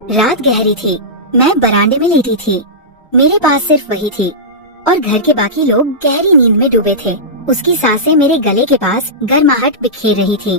रात गहरी थी। मैं बरामदे में लेटी थी। मेरे पास सिर्फ वही थी और घर के बाकी लोग गहरी नींद में डूबे थे। उसकी सांसें मेरे गले के पास गर्माहट बिखेर रही थी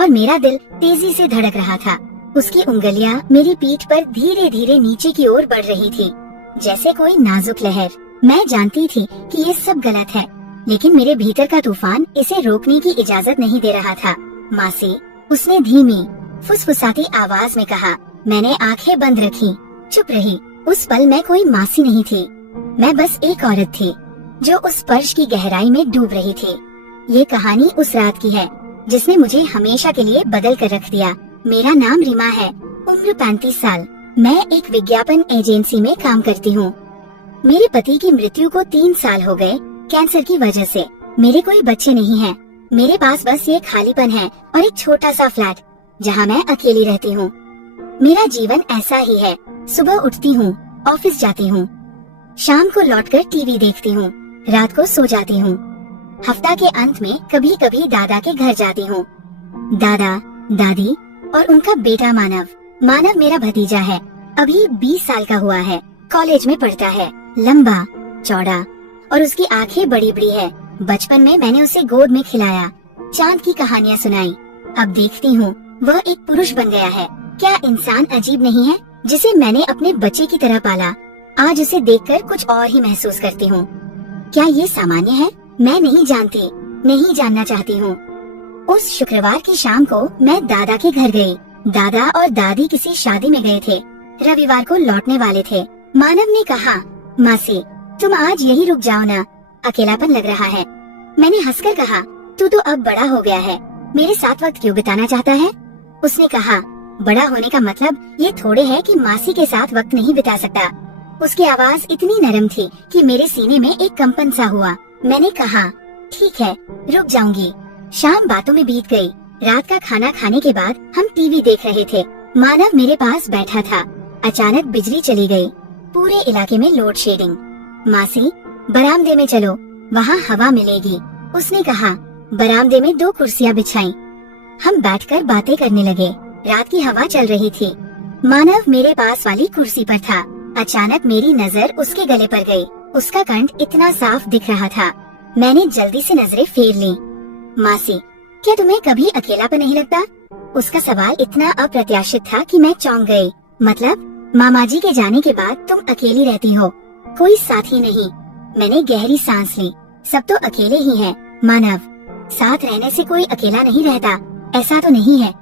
और मेरा दिल तेजी से धड़क रहा था। उसकी उंगलियां मेरी पीठ पर धीरे धीरे नीचे की ओर बढ़ रही थी, जैसे कोई नाजुक लहर। मैं जानती थी कि ये सब गलत है, लेकिन मेरे भीतर का तूफान इसे रोकने की इजाजत नहीं दे रहा था। मासी, उसने धीमी फुसफुसाती आवाज में कहा। मैंने आंखें बंद रखी, चुप रही। उस पल मैं कोई मासी नहीं थी, मैं बस एक औरत थी जो उस स्पर्श की गहराई में डूब रही थी। ये कहानी उस रात की है जिसने मुझे हमेशा के लिए बदल कर रख दिया। मेरा नाम रीमा है, उम्र 35 साल। मैं एक विज्ञापन एजेंसी में काम करती हूँ। मेरे पति की मृत्यु को 3 साल हो गए कैंसर की वजह से। मेरे कोई बच्चे नहीं हैं। मेरे पास बस ये खालीपन है और एक छोटा सा फ्लैट जहाँ मैं अकेली रहती हूँ। मेरा जीवन ऐसा ही है। सुबह उठती हूँ, ऑफिस जाती हूँ, शाम को लौटकर टीवी देखती हूँ, रात को सो जाती हूँ। हफ्ता के अंत में कभी कभी दादा के घर जाती हूँ। दादा, दादी और उनका बेटा मानव। मानव मेरा भतीजा है, अभी 20 साल का हुआ है, कॉलेज में पढ़ता है, लंबा चौड़ा और उसकी आंखें बड़ी बड़ी है। बचपन में मैंने उसे गोद में खिलाया, चांद की कहानियाँ सुनाई। अब देखती हूँ वह एक पुरुष बन गया है। क्या इंसान अजीब नहीं है जिसे मैंने अपने बच्चे की तरह पाला। आज उसे देखकर कुछ और ही महसूस करती हूँ। क्या ये सामान्य है? मैं नहीं जानती, नहीं जानना चाहती हूँ। उस शुक्रवार की शाम को मैं दादा के घर गई। दादा और दादी किसी शादी में गए थे, रविवार को लौटने वाले थे। मानव ने कहा, मासी तुम आज यही रुक जाओ ना, अकेलापन लग रहा है। मैंने हंसकर कहा, तू तो अब बड़ा हो गया है, मेरे साथ वक्त क्यों बिताना चाहता है? उसने कहा, बड़ा होने का मतलब ये थोड़े है कि मासी के साथ वक्त नहीं बिता सकता। उसकी आवाज इतनी नरम थी कि मेरे सीने में एक कंपन सा हुआ। मैंने कहा, ठीक है, रुक जाऊंगी। शाम बातों में बीत गई। रात का खाना खाने के बाद हम टीवी देख रहे थे। मानव मेरे पास बैठा था। अचानक बिजली चली गई। पूरे इलाके में लोड शेडिंग। मासी, बरामदे में चलो, वहाँ हवा मिलेगी। उसने कहा। बरामदे में 2 कुर्सियाँ बिछाई। हम बैठकर बातें करने लगे। रात की हवा चल रही थी। मानव मेरे पास वाली कुर्सी पर था। अचानक मेरी नजर उसके गले पर गई। उसका कंठ इतना साफ दिख रहा था। मैंने जल्दी से नजरें फेर ली। मासी, क्या तुम्हें कभी अकेलापन नहीं लगता? उसका सवाल इतना अप्रत्याशित था कि मैं चौंक गई। मतलब मामा जी के जाने के बाद तुम अकेली रहती हो, कोई साथी नहीं? मैंने गहरी सांस ली। सब तो अकेले ही हैं। मानव, साथ रहने से कोई अकेला नहीं रहता, ऐसा तो नहीं है।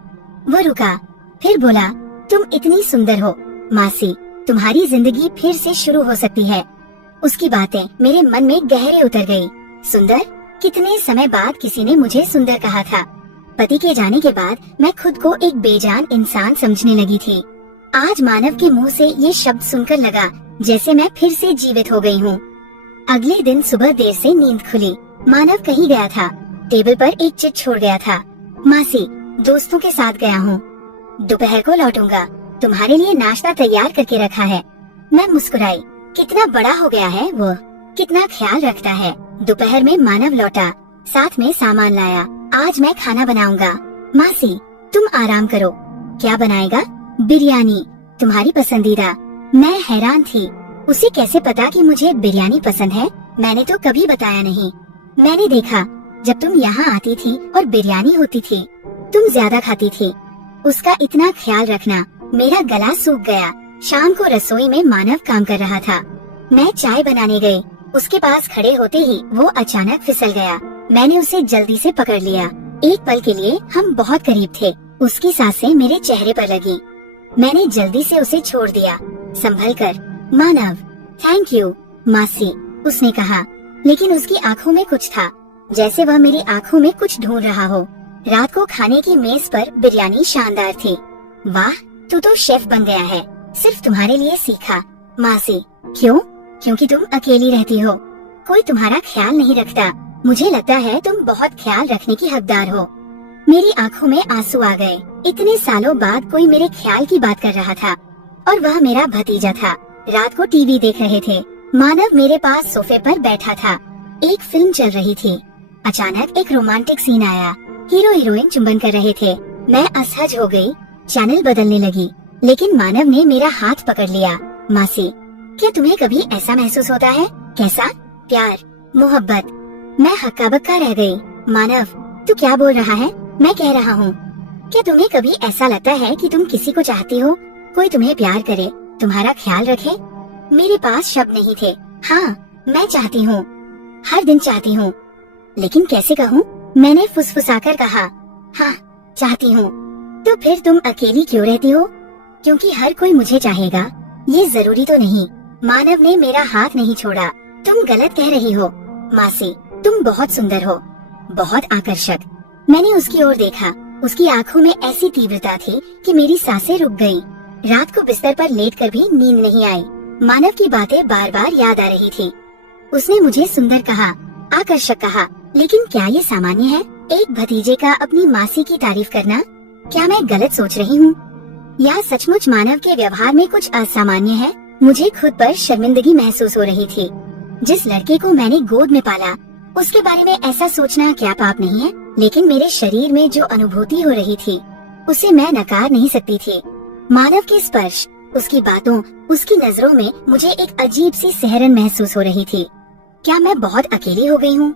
वो रुका, फिर बोला, तुम इतनी सुंदर हो मासी, तुम्हारी जिंदगी फिर से शुरू हो सकती है। उसकी बातें मेरे मन में गहरे उतर गई। सुंदर? कितने समय बाद किसी ने मुझे सुंदर कहा था। पति के जाने के बाद मैं खुद को एक बेजान इंसान समझने लगी थी। आज मानव के मुंह से ये शब्द सुनकर लगा जैसे मैं फिर से जीवित हो गई हूँ। अगले दिन सुबह देर से नींद खुली। मानव कहीं गया था। टेबल पर एक चिट छोड़ गया था। मासी, दोस्तों के साथ गया हूँ, दोपहर को लौटूंगा, तुम्हारे लिए नाश्ता तैयार करके रखा है। मैं मुस्कुराई। कितना बड़ा हो गया है वो, कितना ख्याल रखता है। दोपहर में मानव लौटा, साथ में सामान लाया। आज मैं खाना बनाऊंगा। मासी, तुम आराम करो। क्या बनाएगा? बिरयानी, तुम्हारी पसंदीदा। मैं हैरान थी। उसे कैसे पता कि मुझे बिरयानी पसंद है? मैंने तो कभी बताया नहीं। मैंने देखा जब तुम यहाँ आती थी और बिरयानी होती थी, तुम ज्यादा खाती थी। उसका इतना ख्याल रखना। मेरा गला सूख गया। शाम को रसोई में मानव काम कर रहा था। मैं चाय बनाने गई। उसके पास खड़े होते ही वो अचानक फिसल गया। मैंने उसे जल्दी से पकड़ लिया। एक पल के लिए हम बहुत करीब थे। उसकी सांसें मेरे चेहरे पर लगी। मैंने जल्दी से उसे छोड़ दिया। संभल कर। मानव, थैंक यू मासी, उसने कहा। लेकिन उसकी आंखों में कुछ था, जैसे वह मेरी आंखों में कुछ ढूंढ रहा हो। रात को खाने की मेज पर बिरयानी शानदार थी। वाह, तू तो शेफ बन गया है, सिर्फ तुम्हारे लिए सीखा। मासी, क्यों? क्योंकि तुम अकेली रहती हो, कोई तुम्हारा ख्याल नहीं रखता। मुझे लगता है तुम बहुत ख्याल रखने की हकदार हो। मेरी आंखों में आंसू आ गए। इतने सालों बाद कोई मेरे ख्याल की बात कर रहा था और वह मेरा भतीजा था। रात को टीवी देख रहे थे। मानव मेरे पास सोफे पर बैठा था। एक फिल्म चल रही थी। अचानक एक रोमांटिक सीन आया। हीरो हीरोइन चुंबन कर रहे थे। मैं असहज हो गई। चैनल बदलने लगी। लेकिन मानव ने मेरा हाथ पकड़ लिया। मासी, क्या तुम्हें कभी ऐसा महसूस होता है? कैसा? प्यार, मोहब्बत। मैं हक्का बक्का रह गई। मानव, तू क्या बोल रहा है? मैं कह रहा हूँ, क्या तुम्हें कभी ऐसा लगता है कि तुम किसी को चाहती हो, कोई तुम्हें प्यार करे, तुम्हारा ख्याल रखे? मेरे पास शब्द नहीं थे। हाँ, मैं चाहती हूँ, हर दिन चाहती हूँ, लेकिन कैसे कहूँ? मैंने फुसफुसाकर कहा, हाँ चाहती हूँ। तो फिर तुम अकेली क्यों रहती हो? क्योंकि हर कोई मुझे चाहेगा, ये जरूरी तो नहीं। मानव ने मेरा हाथ नहीं छोड़ा। तुम गलत कह रही हो मासी, तुम बहुत सुंदर हो, बहुत आकर्षक। मैंने उसकी ओर देखा। उसकी आंखों में ऐसी तीव्रता थी कि मेरी सांसें रुक गईं। रात को बिस्तर पर लेटकर भी नींद नहीं आई। मानव की बातें बार बार याद आ रही थी। उसने मुझे सुंदर कहा, आकर्षक कहा, लेकिन क्या ये सामान्य है? एक भतीजे का अपनी मासी की तारीफ करना? क्या मैं गलत सोच रही हूँ, या सचमुच मानव के व्यवहार में कुछ असामान्य है? मुझे खुद पर शर्मिंदगी महसूस हो रही थी। जिस लड़के को मैंने गोद में पाला, उसके बारे में ऐसा सोचना क्या पाप नहीं है? लेकिन मेरे शरीर में जो अनुभूति हो रही थी, उसे मैं नकार नहीं सकती थी। मानव के स्पर्श, उसकी बातों, उसकी नजरों में मुझे एक अजीब सी सिहरन महसूस हो रही थी। क्या मैं बहुत अकेली हो गई हूँ?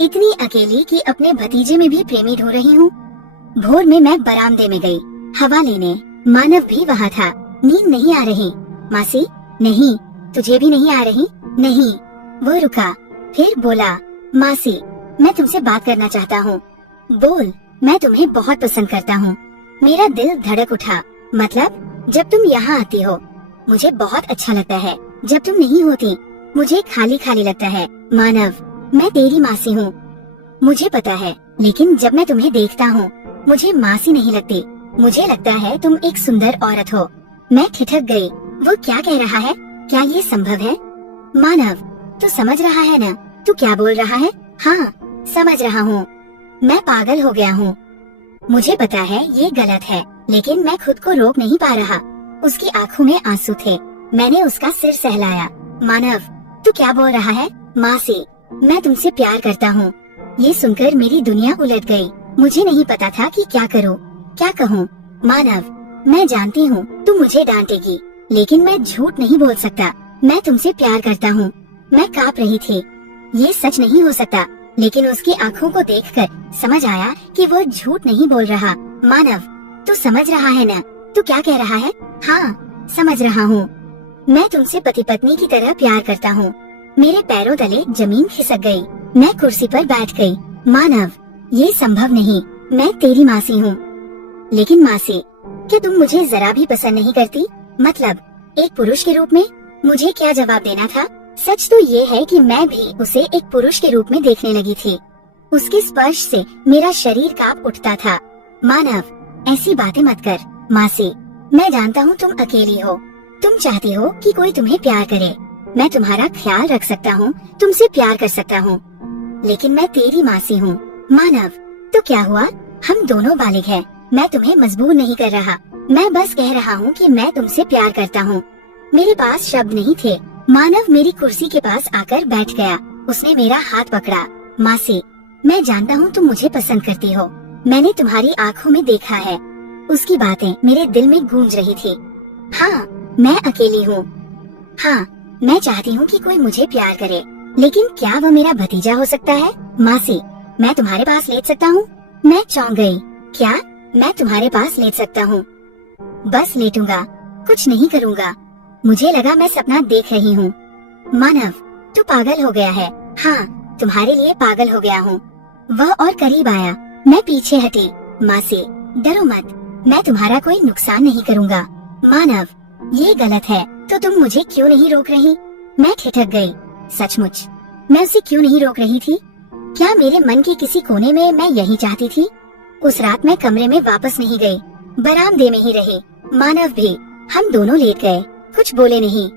इतनी अकेली कि अपने भतीजे में भी प्रेमी ढूंढ रही हूँ। भोर में मैं बरामदे में गई हवा लेने। मानव भी वहाँ था। नींद नहीं आ रही। मासी, नहीं। तुझे भी नहीं आ रही? नहीं। वो रुका, फिर बोला, मासी, मैं तुमसे बात करना चाहता हूँ। बोल। मैं तुम्हें बहुत पसंद करता हूँ। मेरा दिल धड़क उठा। मतलब? जब तुम यहाँ आती हो मुझे बहुत अच्छा लगता है, जब तुम नहीं होती मुझे खाली खाली लगता है। मानव, मैं तेरी मासी हूँ, मुझे पता है, लेकिन जब मैं तुम्हें देखता हूँ मुझे मासी नहीं लगती। मुझे लगता है तुम एक सुंदर औरत हो। मैं ठिठक गई। वो क्या कह रहा है? क्या ये संभव है? मानव, तू समझ रहा है ना? तू क्या बोल रहा है? हाँ, समझ रहा हूँ। मैं पागल हो गया हूँ। मुझे पता है ये गलत है, लेकिन मैं खुद को रोक नहीं पा रहा। उसकी आंखों में आंसू थे। मैंने उसका सिर सहलाया। मानव, तू क्या बोल रहा है? मासी, मैं तुमसे प्यार करता हूँ। ये सुनकर मेरी दुनिया उलट गई। मुझे नहीं पता था कि क्या करूँ, क्या कहूँ। मानव, मैं जानती हूँ तुम मुझे डांटेगी, लेकिन मैं झूठ नहीं बोल सकता। मैं तुमसे प्यार करता हूँ। मैं कांप रही थी। ये सच नहीं हो सकता, लेकिन उसकी आंखों को देखकर समझ आया कि वो झूठ नहीं बोल रहा। मानव, तू समझ रहा है ना? तू क्या कह रहा है? हाँ, समझ रहा हूँ। मैं तुमसे पति पत्नी की तरह प्यार करता हूँ। मेरे पैरों तले जमीन खिसक गई। मैं कुर्सी पर बैठ गई। मानव, ये संभव नहीं। मैं तेरी मासी हूँ। लेकिन मासी, क्या तुम मुझे जरा भी पसंद नहीं करती? मतलब एक पुरुष के रूप में? मुझे क्या जवाब देना था? सच तो ये है कि मैं भी उसे एक पुरुष के रूप में देखने लगी थी। उसके स्पर्श से मेरा शरीर कांप उठता था। मानव, ऐसी बातें मत कर। मासी, मैं जानता हूँ तुम अकेली हो। तुम चाहती हो कि कोई तुम्हें प्यार करे। मैं तुम्हारा ख्याल रख सकता हूँ, तुमसे प्यार कर सकता हूँ, लेकिन मैं तेरी मासी हूँ। मानव, तो क्या हुआ? हम दोनों बालिग हैं। मैं तुम्हें मजबूर नहीं कर रहा। मैं बस कह रहा हूँ कि मैं तुमसे प्यार करता हूँ। मेरे पास शब्द नहीं थे। मानव मेरी कुर्सी के पास आकर बैठ गया। उसने मेरा हाथ पकड़ा। मासी, मैं जानता हूँ तुम मुझे पसंद करती हो। मैंने तुम्हारी आँखों में देखा है। उसकी बातें मेरे दिल में गूंज रही थी। हाँ, मैं अकेली हूँ। हाँ, मैं चाहती हूँ कि कोई मुझे प्यार करे, लेकिन क्या वो मेरा भतीजा हो सकता है? मासी, मैं तुम्हारे पास लेट सकता हूँ? मैं चौंक गई। क्या मैं तुम्हारे पास लेट सकता हूँ? बस लेटूंगा, कुछ नहीं करूँगा। मुझे लगा मैं सपना देख रही हूँ। मानव, तू पागल हो गया है। हाँ, तुम्हारे लिए पागल हो गया हूँ। वह और करीब आया। मैं पीछे हटी। मासी, डरो मत, मैं तुम्हारा कोई नुकसान नहीं करूँगा। मानव, ये गलत है, तो तुम मुझे क्यों नहीं रोक रही? मैं ठिठक गई। सचमुच मैं उसे क्यों नहीं रोक रही थी? क्या मेरे मन के किसी कोने में मैं यही चाहती थी? उस रात मैं कमरे में वापस नहीं गई, बरामदे में ही रही। मानव भी। हम दोनों लेट गए, कुछ बोले नहीं।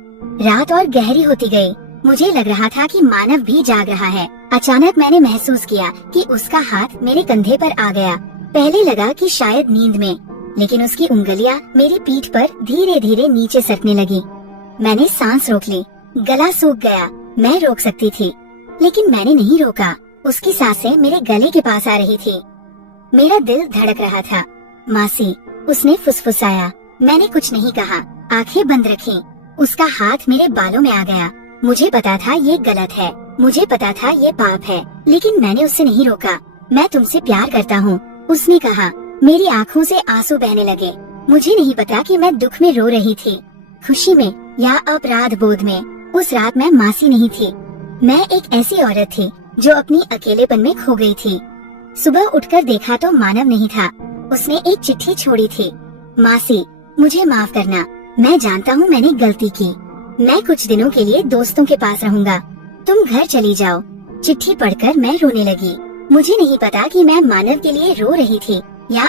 रात और गहरी होती गई। मुझे लग रहा था कि मानव भी जाग रहा है। अचानक मैंने महसूस किया कि उसका हाथ मेरे कंधे पर आ गया। पहले लगा कि शायद नींद में, लेकिन उसकी उंगलियां मेरी पीठ पर धीरे धीरे नीचे सरकने लगी। मैंने सांस रोक ली। गला सूख गया। मैं रोक सकती थी, लेकिन मैंने नहीं रोका। उसकी सांसें मेरे गले के पास आ रही थी। मेरा दिल धड़क रहा था। मासी, उसने फुसफुसाया, मैंने कुछ नहीं कहा, आंखें बंद रखी। उसका हाथ मेरे बालों में आ गया। मुझे पता था ये गलत है, मुझे पता था ये पाप है, लेकिन मैंने उससे नहीं रोका। मैं तुमसे प्यार करता हूँ, उसने कहा। मेरी आँखों से आंसू बहने लगे। मुझे नहीं पता कि मैं दुख में रो रही थी, खुशी में या अपराध बोध में। उस रात मैं मासी नहीं थी, मैं एक ऐसी औरत थी जो अपनी अकेलेपन में खो गई थी। सुबह उठकर देखा तो मानव नहीं था। उसने एक चिट्ठी छोड़ी थी। मासी, मुझे माफ करना, मैं जानता हूँ मैंने गलती की। मैं कुछ दिनों के लिए दोस्तों के पास रहूंगा, तुम घर चली जाओ। चिट्ठी पढ़कर मैं रोने लगी। मुझे नहीं पता कि मैं मानव के लिए रो रही थी या